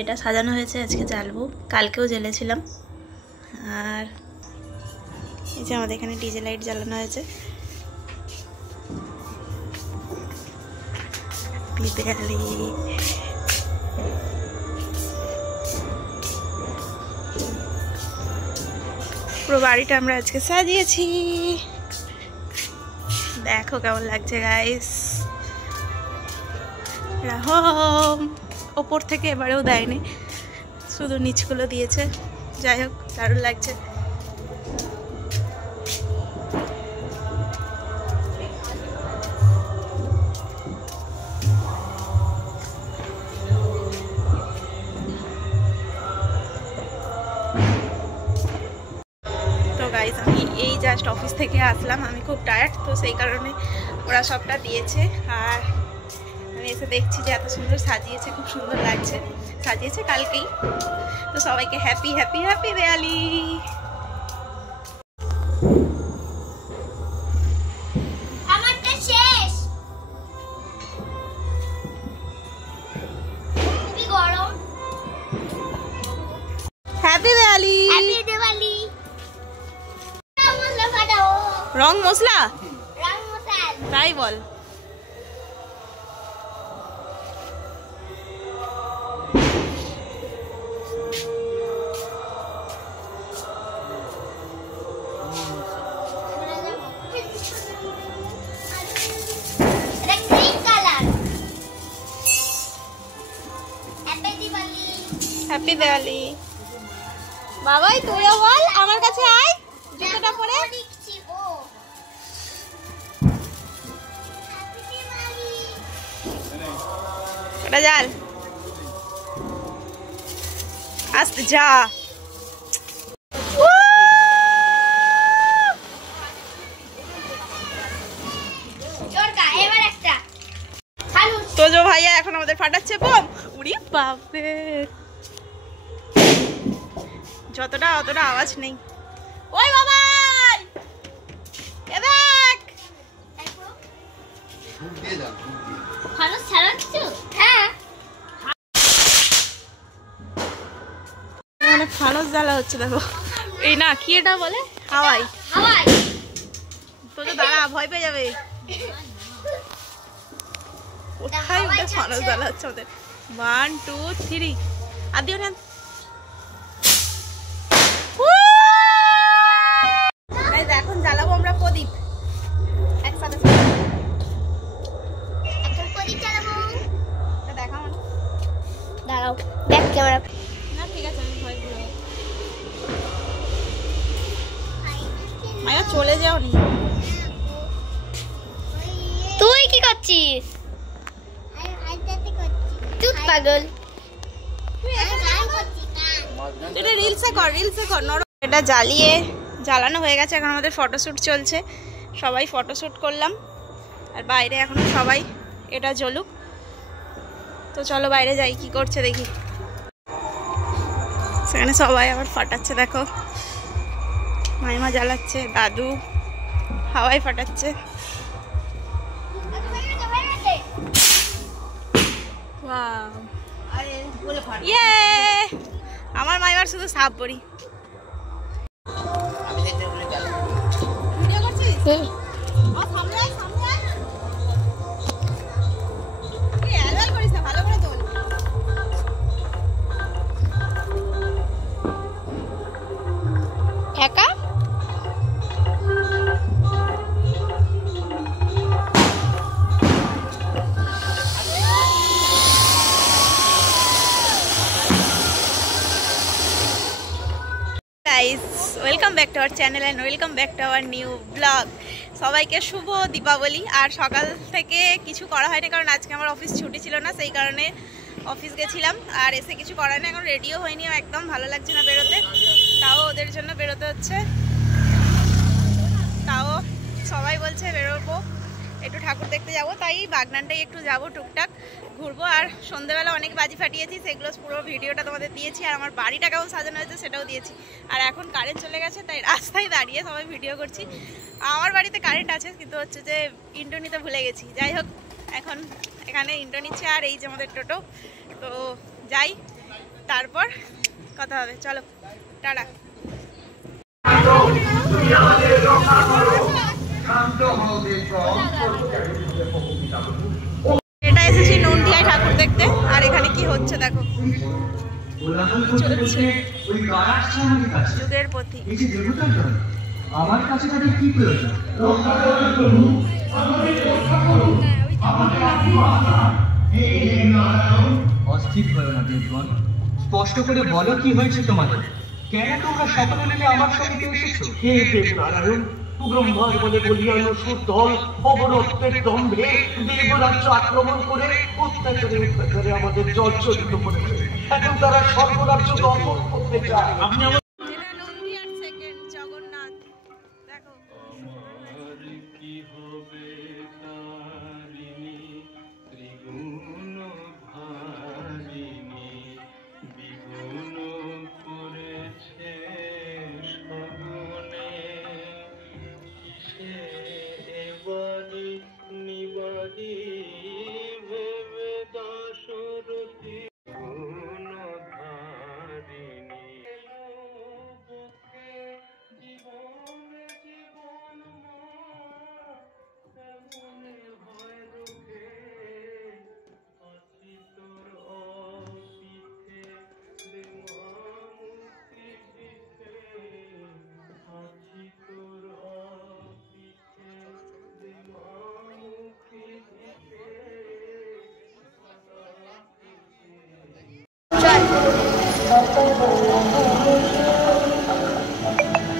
এটা সাজানো হয়েছে, আজকে জ্বালবো, কালকেও জ্বেলেছিলাম। আর এই যে আমাদের এখানে ডিজে লাইট জ্বালানো হয়েছে। পুরো বাড়িটা আমরা আজকে সাজিয়েছি, দেখো কেমন লাগছে গাইস। রাহম ওপর থেকে এবারেও দেয়নি, শুধু নিচগুলো দিয়েছে। যাই হোক, দারুণ লাগছে। তো গাইস, আমি এই জাস্ট অফিস থেকে আসলাম, আমি খুব টায়ার্ড, তো সেই কারণে ওরা সবটা দিয়েছে। আর আমি এসে দেখছি যে এত সুন্দর সাজিয়েছে, খুব সুন্দর লাগছে। সাজিয়েছে কালকেই। তো সবাইকে হ্যাপি হ্যাপি হ্যাপি দেয়ালি। আমারটা শেষ, খুবই গরম। হ্যাপি দেয়ালি। হ্যাপি দিওয়ালি। মশলা ফাটাও। রং মশলা? রং মশলা। তাই বল। এটা green colour. Happy Diwali. Happy Diwali. বাবাই তুইও বল, আমার কাছে আয়, জুতোটা পরে। দেখছি ও হ্যাপি দিওয়ালি। ওটা জাল, আস্তে যা। চরকা এবার একটা তো জো ভাইয়া এখন আমাদের ফাটাচ্ছে বোম। উড়ি বাপরে, যতটা অতটা আওয়াজ নেই। ওই বাবাই এ দেখ, ফানুস ছাড়াচ্ছো? হ্যাঁ, মানে ফানুস জ্বালা হচ্ছে দেখো। এই না কি এটা বলে, হাওয়াই। হাওয়াই। তো যে দাঁড়া, ভয় পেয়ে যাবে। কোথায় উঠে ফানুস জ্বালা হচ্ছে ওদের। 1 2 3 আর দিও না। এখন জ্বালাবো আমরা প্রদীপ একসাথে। এখন প্রদীপ জ্বালাবো। দেখাও না। দাঁড়াও, ব্যাক ক্যামেরা। না ঠিক আছে, আমি ভয় পেয়ে যাবো। মায়া চলে যাও নি। তুই কি করছিস? চুপ পাগল। এটা রিলসে কর, রিলসে কর। এটা জ্বালিয়ে জ্বালানো হয়ে গেছে, এখন আমাদের ফটোশ্যুট চলছে, সবাই ফটোশ্যুট করলাম। আর বাইরে এখনো সবাই এটা জ্বলুক। তো চলো বাইরে যাই, কি করছে দেখি। সেখানে সবাই আবার ফাটাচ্ছে, দেখো মাইমা জ্বালাচ্ছে, দাদু হাওয়াই ফাটাচ্ছে। ইয়ে, আমার মাইমার শুধু সাপ পড়ি। ভিডিও করছিস? সামনে আয়, সামনে আয়। অ্যালাল করিস না, ভালো করে তোল। একা guys, welcome back to our channel and welcome back to our new blog. সবাইকে শুভ দীপাবলি। আর সকাল থেকে কিছু করা হয়নি, কারণ আজকে আমার অফিস ছুটি ছিল না, সেই কারণে অফিস গেছিলাম। আর এসে কিছু করার না, এখন রেডিও হয়নি, একদম ভালো লাগছে না বেরোতে, তাও ওদের জন্য বেরোতে হচ্ছে। তাও সবাই বলছে বেরোবো, একটু ঠাকুর দেখতে যাব, তাই বাগনানটাই একটু যাব, টুকটাক ঘুরবো। আর সন্ধ্যেবেলা অনেক বাজি ফাটিয়েছি, সেগুলো পুরো ভিডিওটা তোমাদের দিয়েছি। আর আমার বাড়িটা কেমন সাজানো হয়েছে সেটাও দিয়েছি। আর এখন কারেন্ট চলে গেছে, তাই রাস্তায় দাঁড়িয়ে সবাই ভিডিও করছি। আমার বাড়িতে কারেন্ট আছে, কিন্তু হচ্ছে যে ইন্টো নিতে ভুলে গেছি। যাই হোক, এখন এখানে ইন্টো নিচ্ছে। আর এই যে আমাদের টোটো, তো যাই তারপর কথা হবে। চলো টাটা। এটা এসেছি নন্দিয়ায় ঠাকুর দেখতে, আর এখানে কি হচ্ছে দেখো, যুগের পথিক। আমার কাছে তাদের কি প্রয়োজন? অস্থির হলো না দেবগণ, স্পষ্ট করে বলো কি হয়েছে তোমাদের? কেন তোমরা সকলে মিলে আমার সঙ্গে এসেছো? হে দেবনারায়ণ, ব্রহ্মার বলে বলিয়ান অসুর দল অবরত্বের দম্ভে দেবরাজ্য আক্রমণ করে অত্যাচারে আমাদের জর্জরিত করেছে। এখন তারা সর্বরাজ্য দখল করতে চায়। জগন্নাথ দেখো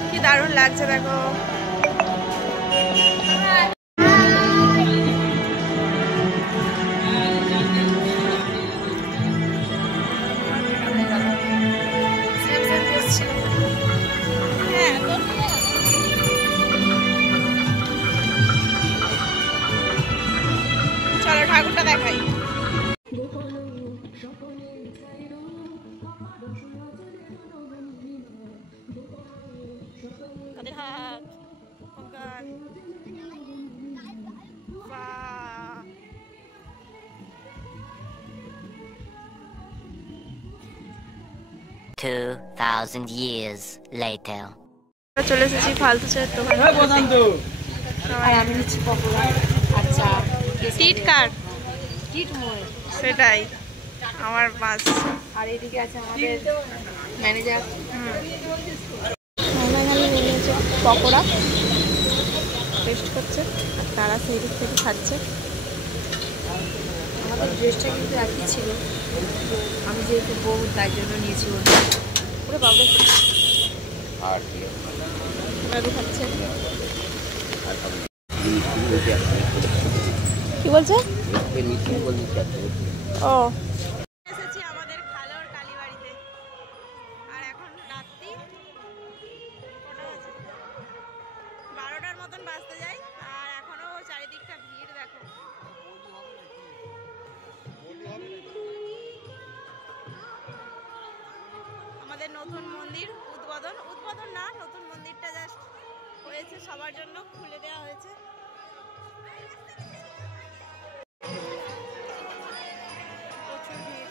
কি দারুণ লাগছে দেখো। চলো ঠাকুরটা দেখাই। কাদের হাত ভগবান, বাহ। 2000 years later. চলে এসেছি ফালতু চায়ের দোকানে। আর আমি নিচ্ছি পপুলার। আচ্ছা টিট কার টিট মোড়, সেটাই আমার মাছ। আর এদিকে আছে আমাদের ম্যানেজার। পকোড়া টেস্ট করছে আর তারা সেই দিক থেকে খাচ্ছে। আমাদের ড্রেসটা কিন্তু একই ছিল, আমি যেহেতু বউ তাই জন্য নিয়েছি ওটা। পুরো বাবু বাবু খাচ্ছে। কি বলছে? ও এসেছি আমাদের খালোর কালীবাড়িতে, আর এখন রাত্রি 12টার মতন বাজতে যায়, আর এখনো চারিদিকটা ভিড় দেখো। আমাদের নতুন মন্দির উদ্বোধন না, নতুন মন্দিরটা জাস্ট হয়েছে, সবার জন্য খুলে দেওয়া হয়েছে। প্রচুর ভিড়।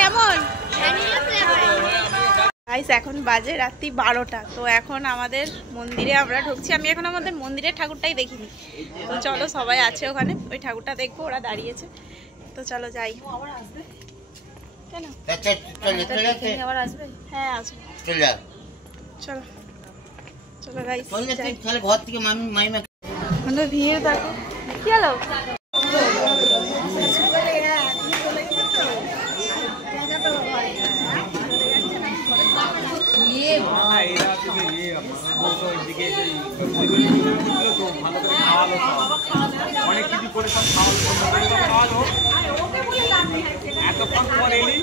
কেমন গাইস, এখন বাজে রাত্রি 12টা। তো এখন আমাদের মন্দিরে আমরা ঢুকছি। আমি এখন আমাদের মন্দিরের ঠাকুরটাই দেখিনি, তো চলো সবাই আছে ওখানে, ওই ঠাকুরটা দেখবো, ওরা দাঁড়িয়েছে। তো চলো যাই। কেন আবার আসবে? হ্যাঁ আসবো, চলো চলো গাইস। আমাদের ভিড় দেখো। কি হলো? অনেক কিছু করে সব খাওয়ালো, এতক্ষণ পর এলি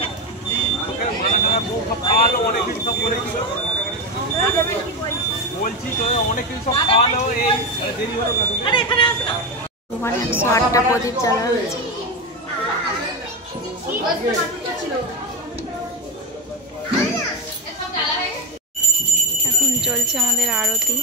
বউ সব খাওয়ালো, অনেক কিছু সব করেছিল, বলছি তো অনেক কিছু সব খাওয়ালো। এই দেরি হলো ওখানে 108টা প্রদীপ জ্বালা হয়েছে। এখন চলছে আমাদের আরতি।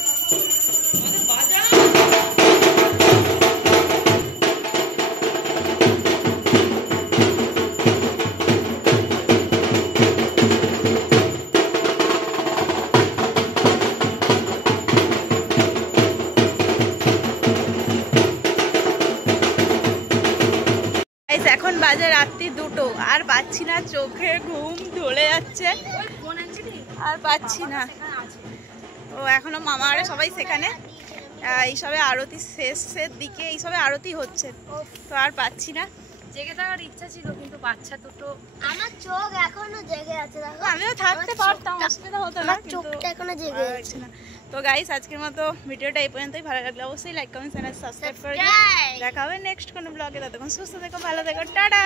এখন বাজে রাত্রি 2টো, আর পাচ্ছি না, চোখে ঘুম ঢলে যাচ্ছে, আর পাচ্ছি না। ও এখনো মামা আরে সবাই সেখানে, এইসবে আরতি শেষের দিকে এইসবে আরতি হচ্ছে, তো আর পাচ্ছি না। জেগে থাকার ইচ্ছা ছিল কিন্তু বাচ্চা দুটো, আমার চোখ এখনো জেগে আছে দেখো। আমিও থাকতে পারতাম, অসুবিধা হতো না, আমার চোখটা এখনো জেগে আছে। না। তো গাইস আজকের মতো ভিডিওটা এই পর্যন্তই। ভালো লাগলে অবশ্যই লাইক কমেন্ট চ্যানেল সাবস্ক্রাইব করে দিও। দেখা হবে নেক্সট কোনো ব্লগে। ততক্ষণ সুস্থ থেকো, ভালো থেকো, টাটা।